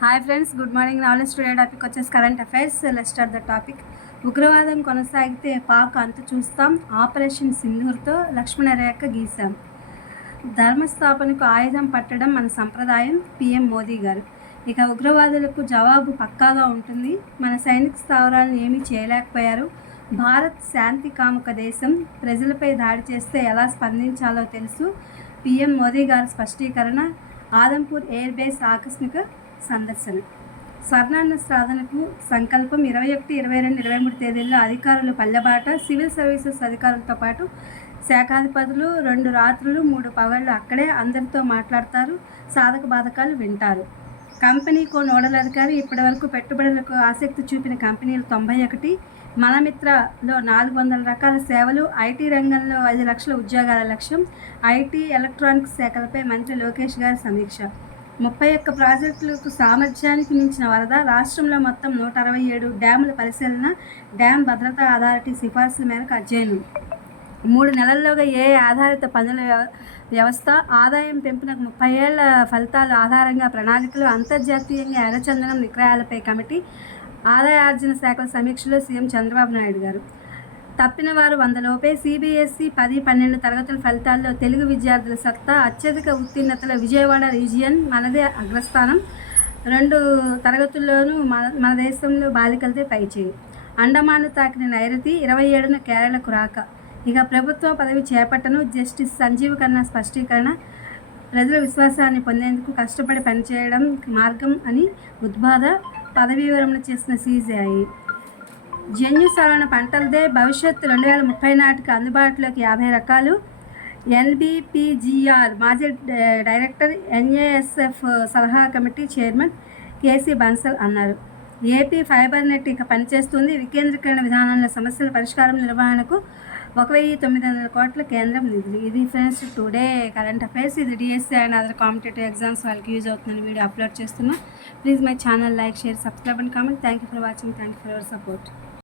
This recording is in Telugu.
Hi friends, good morning. Knowledge today topic వచ్చేసి current affairs. Let's start the topic. ఉగ్రవాదం కొనసాగితే పాక్ అంతు చూస్తాం, ఆపరేషన్ సింధూర్తో లక్ష్మణ రేఖ గీశాం. ధర్మస్థాపనకు ఆయుధం పట్టడం మన సంప్రదాయం, పీఎం మోదీ గారు. ఇక ఉగ్రవాదులకు జవాబు పక్కాగా ఉంటుంది. మన సైనిక స్థావరాలను ఏమీ చేయలేకపోయారు. భారత్ శాంతి కాముక దేశం, ప్రజలపై దాడి చేస్తే ఎలా స్పందించాలో తెలుసు. పీఎం మోదీ గారి స్పష్టీకరణ. ఆదంపూర్ ఎయిర్ బేస్ ఆకస్మిక సందర్శన. స్వర్ణాన్న సాధనకు సంకల్పం. 21, 22, 23 తేదీల్లో అధికారులు పల్లెబాట. సివిల్ సర్వీసెస్ అధికారులతో పాటు శాఖాధిపతులు 2 రాత్రులు 3 పగళ్ళు అక్కడే అందరితో మాట్లాడతారు, సాధక బాధకాలు వింటారు. కంపెనీకో నోడల్ అధికారి. ఇప్పటివరకు పెట్టుబడులకు ఆసక్తి చూపిన కంపెనీలు 91. మనమిత్రలో 400 రకాల సేవలు. ఐటీ రంగంలో 5 లక్షల ఉద్యోగాల లక్ష్యం. ఐటీ, ఎలక్ట్రానిక్స్ శాఖలపై మంత్రి లోకేష్ గారి సమీక్ష. 31 ప్రాజెక్టులకు సామర్థ్యానికి మించిన వరద. రాష్ట్రంలో మొత్తం 167 డ్యాముల పరిశీలన. డ్యామ్ భద్రతా అథారిటీ సిఫార్సుల మేరకు అధ్యయనం. 3 నెలల్లోగా ఏ ఆధారిత పన్నుల వ్యవస్థ. ఆదాయం పెంపునకు 30 ఏళ్ల ఫలితాల ఆధారంగా ప్రణాళికలు. అంతర్జాతీయంగా ఎర్రచందనం విక్రయాలపై కమిటీ. ఆదాయార్జన శాఖల సమీక్షలో సీఎం చంద్రబాబు నాయుడు గారు. తప్పిన వారు 100 లోపే. సిబిఎస్ఈ 10, 12 తరగతుల ఫలితాల్లో తెలుగు విద్యార్థుల సత్తా. అత్యధిక ఉత్తీర్ణతలో విజయవాడ రీజియన్ మనదే అగ్రస్థానం. 2 తరగతుల్లోనూ మన దేశంలో బాలికలదే పైచేయి. అండమాన్ను తాకిన నైరుతి. 27న కేరళకు రాక. ఇక ప్రభుత్వ పదవి చేపట్టను. జస్టిస్ సంజీవ్ ఖన్నా స్పష్టీకరణ. ప్రజల విశ్వాసాన్ని పొందేందుకు కష్టపడి పనిచేయడం మార్గం అని ఉద్బాధ. పదవీ విరమణ చేసిన సిజేఐ. జన్యు సవరణ పంటలదే భవిష్యత్తు. 2030 నాటికి అందుబాటులోకి 50 రకాలు. ఎన్బిపిజిఆర్ మాజీ డైరెక్టర్, ఎన్ఏఎస్ఎఫ్ సలహా కమిటీ చైర్మన్ కేసీ బన్సల్ అన్నారు. ఏపీ ఫైబర్ నెట్ ఇక పనిచేస్తుంది. వికేంద్రీకరణ విధానంలో సమస్యల పరిష్కారం నిర్వహణకు 1900 కోట్ల కేంద్రం నిధులు. ఇది ఫ్రెండ్స్ టుడే కరెంట్ అఫైర్స్. ఇది DSC and other competitive exams వాళ్ళకి యూజ్ అవుతుందని వీడియో అప్లోడ్ చేస్తున్నా. Please my channel like, share, subscribe and comment. Thank you for watching. Thank you for your support.